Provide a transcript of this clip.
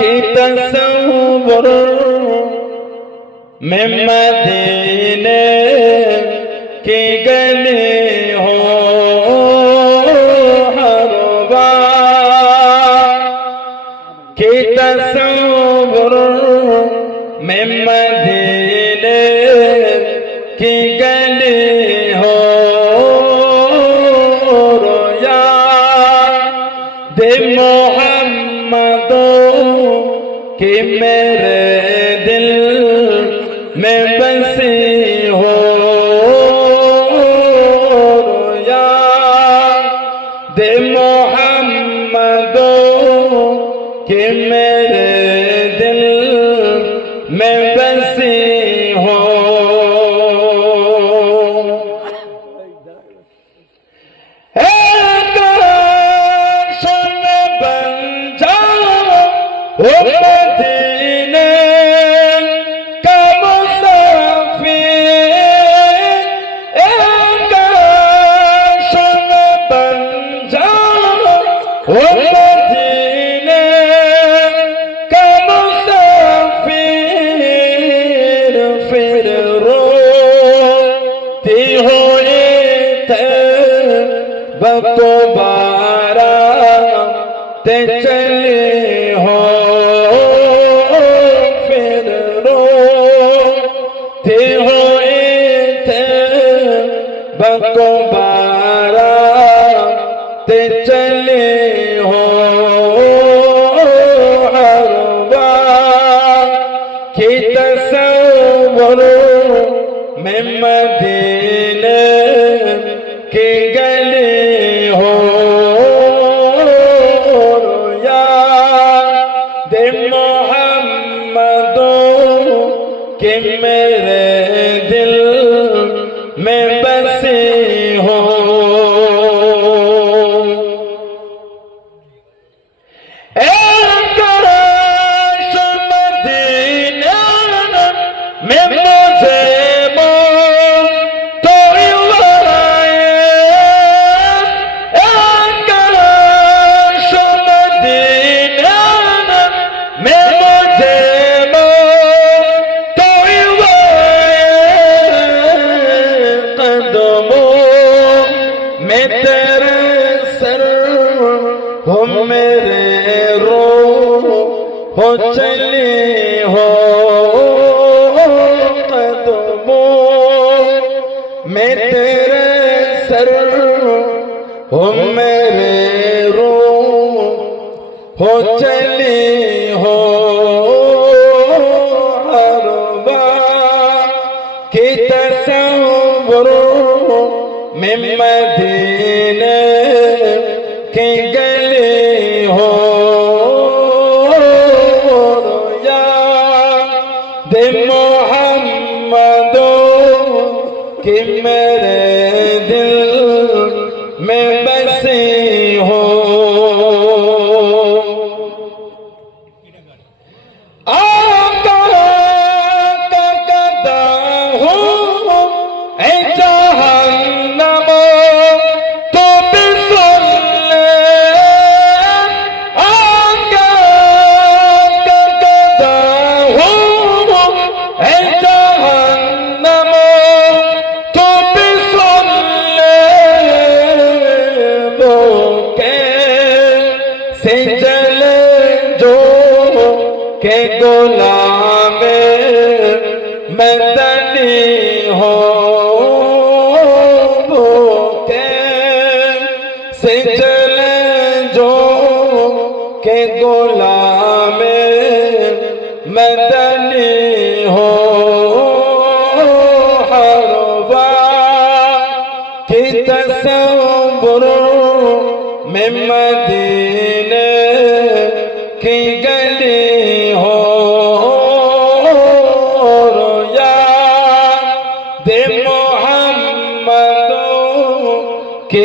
کی تصور میں مدینے کی گلی ہو ہر بار کی تصور میں مدینے کی گلی ہو رویا دے محمد کہ میرے دل میں بسی ہو رویا دے محمد کہ میرے دل میں بسی ہو مدینے کا مسافر کاش میں بن جاؤں مدینے کا مسافر پھر روتی ہوئی دوبارہ تے چلی ہو دوبارہ تے چلی ہو ہر بار کی تصور میں مدینے کی گلی ہو رویا دے محمد کہ میرے دل میں بسی ہو کاش مدینہ میں مجھے تو کاش مدینہ میں مجھے میں تیرے سر ہو میرے روح ہو چلی ہو قدموں میں تیرے سر ہو میرے روح ہو چلی ہو ہر بار کی تصور میں مدینے کی گلی ہو رویا دے محمد کہ میرے دل میں بسی ہو آقا کا قدم ہوں اے جہنم تو بھی سن لے آقا کا قدم ہوں اے جہنم تو بھی سن لے وہ کیسے جلے جو کہ غلام مدنی ہو سے چلے جو کہ غلام مدنی ہو ہر بار کی تصور میں مدینے کی گلی ہو رویا دے محمد کہ